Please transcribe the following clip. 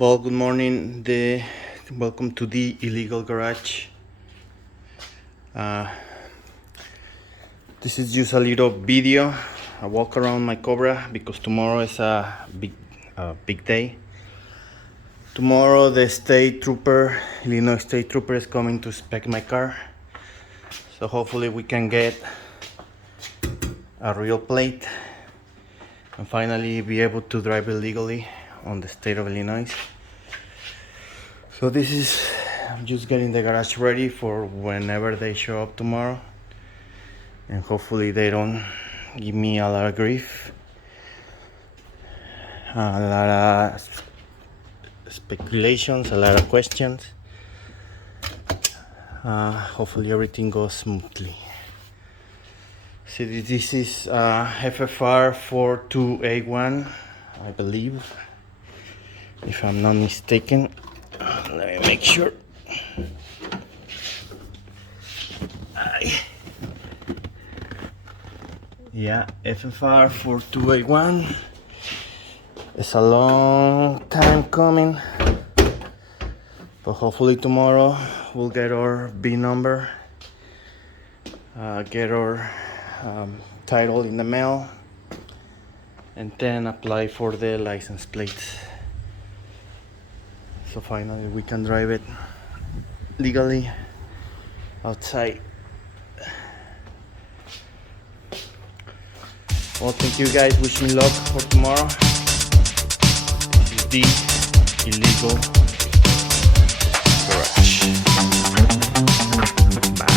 Well, good morning. Welcome to the illegal garage. This is just a little video. I walk around my Cobra because tomorrow is a big day. Tomorrow, the Illinois State Trooper, is coming to inspect my car. So hopefully we can get a real plate and finally be able to drive it legally on the state of Illinois. So I'm just getting the garage ready for whenever they show up tomorrow, and hopefully they don't give me a lot of grief, a lot of speculations, a lot of questions. Hopefully everything goes smoothly. See, this is FFR 4281, I believe, if I'm not mistaken. Let me make sure. Yeah, FFR 4281. It's a long time coming, but hopefully tomorrow we'll get our B number, get our title in the mail, and then apply for the license plates. So finally we can drive it legally outside. Well, thank you guys. Wish me luck for tomorrow. This is the illegal garage. Bye.